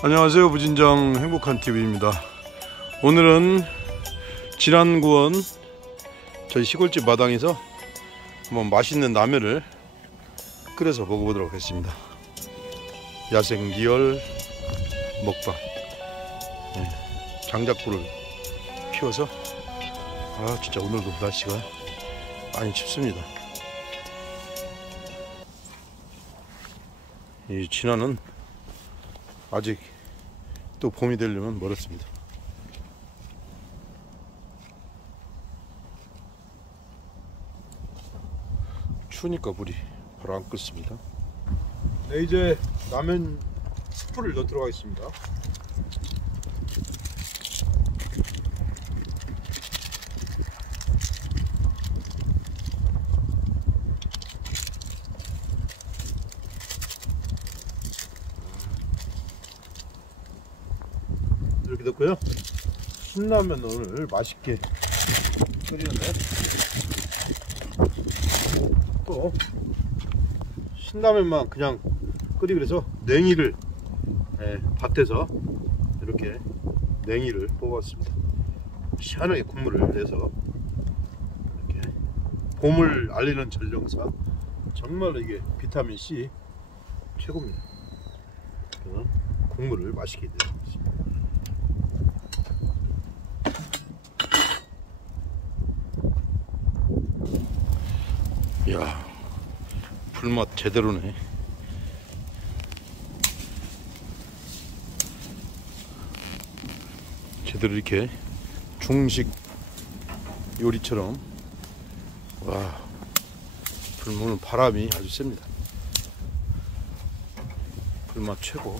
안녕하세요. 무진정 행복한TV입니다. 오늘은 진안구원 저희 시골집 마당에서 한번 맛있는 라면을 끓여서 먹어보도록 하겠습니다. 야생리얼 먹방. 장작불을 피워서 진짜 오늘도 날씨가 많이 춥습니다. 이 진안은 아직 또 봄이 되려면 멀었습니다. 추우니까 불이 바로 안 끓습니다. 네, 이제 라면 스프를 넣도록 하겠습니다. 이렇게 넣고요. 신라면 오늘 맛있게 끓이는데, 또 신라면만 그냥 끓이기 위해서 냉이를 밭에서 이렇게 냉이를 뽑았습니다. 시원하게 국물을 내서 이렇게 봄을 알리는 전령사, 정말로 이게 비타민C 최고입니다. 국물을 맛있게 내겠습니다. 이야, 불맛 제대로네. 제대로 이렇게 중식 요리처럼. 와, 불무는 바람이 아주 셉니다. 불맛 최고.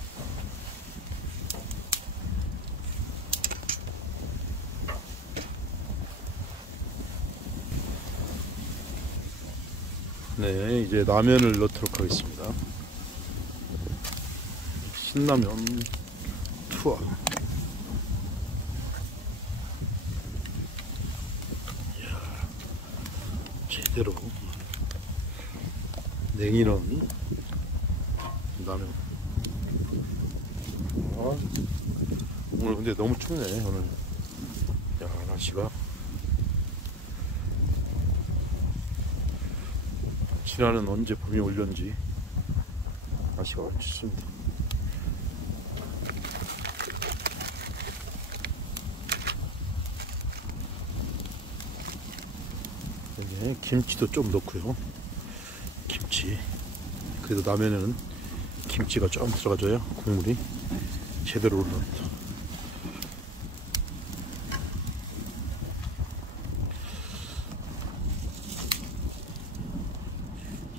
네, 이제 라면을 넣도록 하겠습니다. 신라면 투하. 이야, 제대로 냉이는 라면. 오늘 근데 너무 춥네. 오늘 날씨가. 진안은 언제 봄이 올렸는지 날씨가 춥습니다. 여기에 김치도 좀 넣고요. 김치. 그래도 라면에는 김치가 좀 들어가줘야 국물이 제대로 올라옵니다.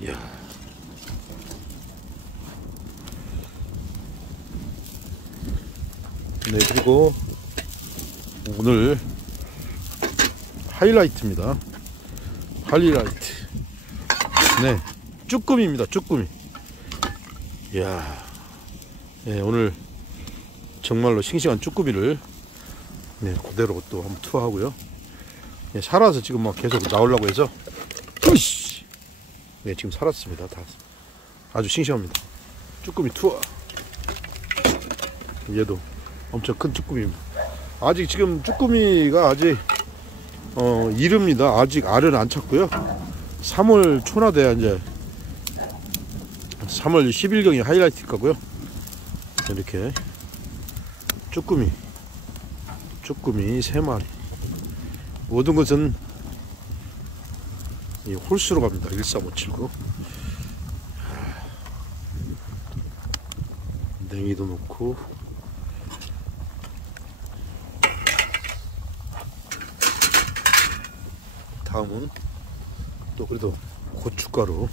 이야. 네, 그리고 오늘 하이라이트입니다. 하이라이트. 네, 쭈꾸미입니다. 쭈꾸미. 이야. 네, 오늘 정말로 싱싱한 쭈꾸미를 그대로 또 한번 투하하고요. 네, 살아서 지금 막 계속 나오려고 해서 으이씨! 네, 지금 살았습니다. 다 아주 싱싱합니다. 쭈꾸미 투하. 얘도 엄청 큰 쭈꾸미입니다. 아직 지금 쭈꾸미가 아직 이릅니다. 아직 알은 안 찼고요. 3월 초나 돼야 이제 3월 10일경이 하이라이트 거고요. 이렇게 쭈꾸미 3마리. 모든 것은 이 홀수로 갑니다. 13579. 냉이도 넣고, 다음은 또 그래도 고춧가루,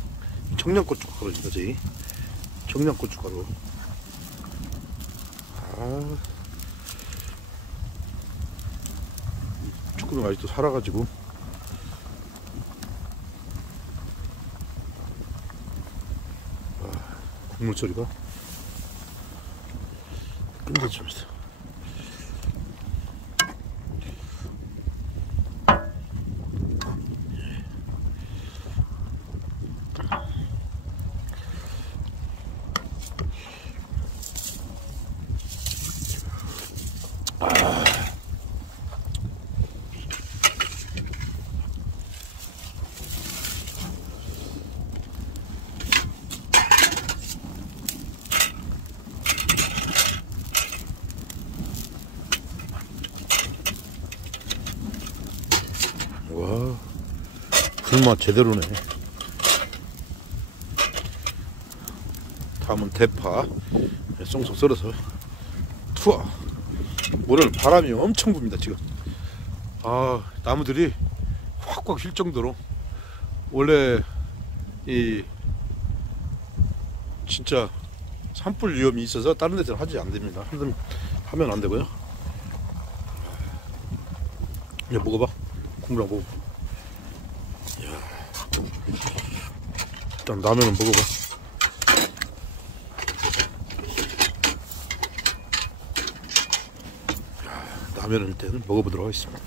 청양고춧가루입니다. 저희 청양고춧가루. 쭈꾸미가 아직도 살아가지고 국물 소리가 끝내줍니다. 불맛 제대로네. 다음은 대파 쏙쏙 썰어서 투하. 오늘 바람이 엄청 붑니다 지금. 나무들이 확확 휠 정도로. 원래 이 진짜 산불 위험이 있어서 다른 데서는 하지 안 됩니다. 하면 안 되고요. 이제 먹어봐. 국물 한번 먹어봐. 일단 라면은 먹어봐. 라면은 일단 먹어보도록 하겠습니다.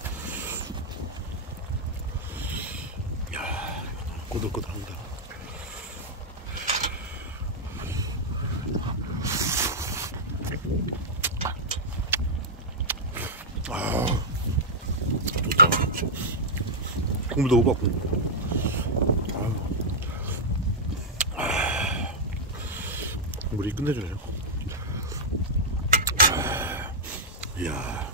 꼬들꼬들합니다. 좋다. 국물도 먹어봐. 물이 끝내주네요. 이야.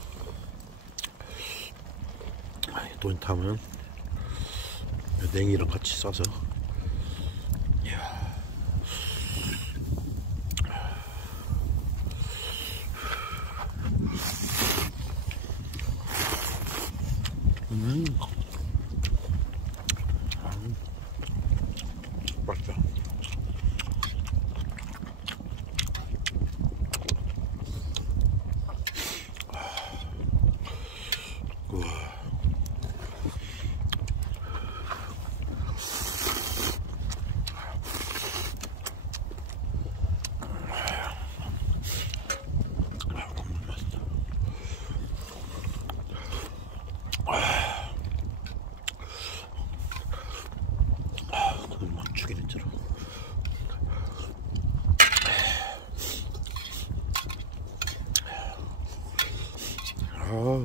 또 다음은 냉이랑 같이 싸서. 이야. 맛있다. 죽이는 대로.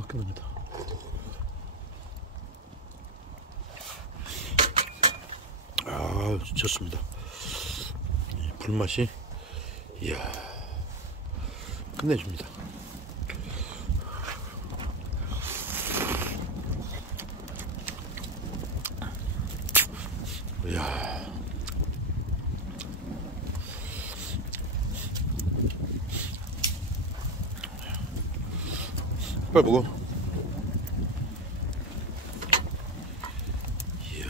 끝납니다. 좋습니다. 불맛이, 이야, 끝내줍니다. 이야. 빨리 먹어. 이야.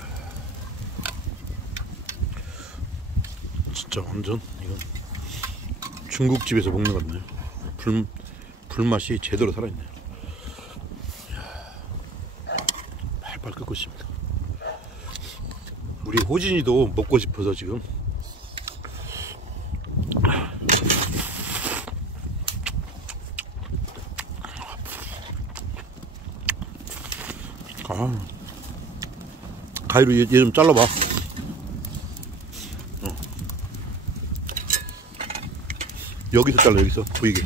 진짜 완전 이건 중국집에서 먹는 것 같네요. 불맛이 제대로 살아있네요. 이야. 팔팔 끓고 있습니다. 우리 호진이도 먹고 싶어서 지금. 가위로 얘 좀 잘라봐. 여기서 잘라. 여기서 보이게.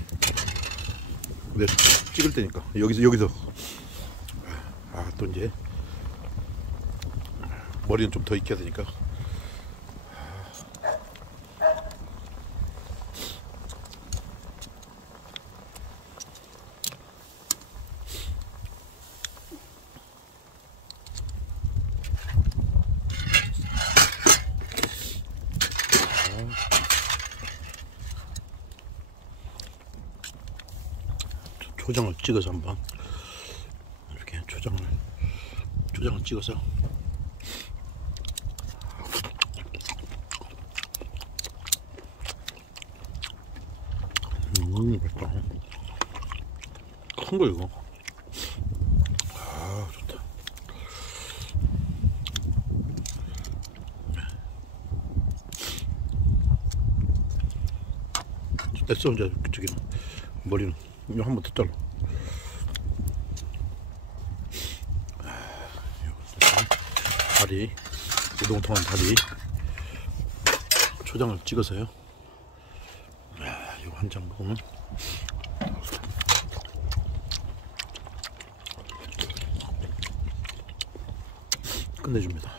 근데 찍을 때니까 여기서. 또 이제 머리는 좀 더 익혀야 되니까. 초장을 찍어서 한번 이렇게 초장을 찍어서. 맛있다. 큰 거 이거. 좋다. 됐어. 이제 그쪽에는 머리는 이거 한 번 더 잘라. 다리, 우동통한 다리 초장을 찍어서요. 이거 한 장 먹으면 끝내줍니다.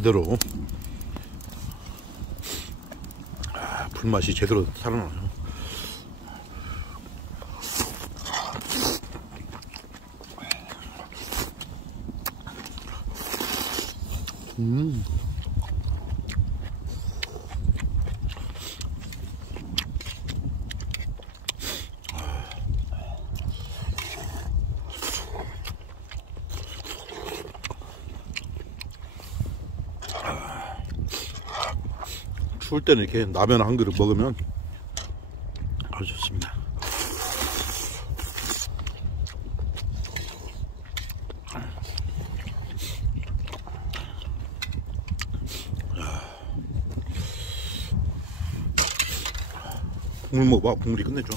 제대로 불맛이 제대로 살아나요. 추울 때는 이렇게 라면 한 그릇 먹으면 아주 좋습니다. 국물 먹어봐. 국물이 끝내줘.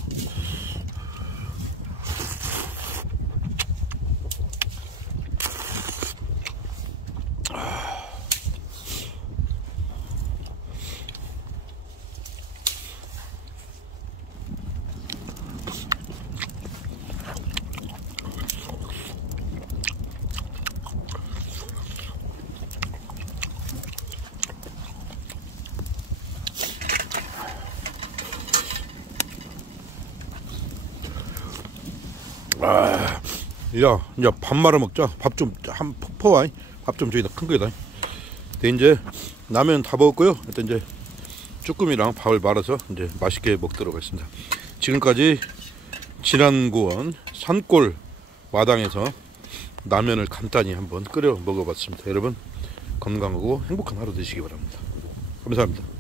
야, 이제 밥 말아 먹자. 밥 좀 한 퍼와. 밥 좀 저기다 큰 거에다. 네, 이제 라면 다 먹었고요. 일단 이제 쭈꾸미랑 밥을 말아서 이제 맛있게 먹도록 하겠습니다. 지금까지 진안고원 산골 마당에서 라면을 간단히 한번 끓여 먹어봤습니다. 여러분 건강하고 행복한 하루 되시기 바랍니다. 감사합니다.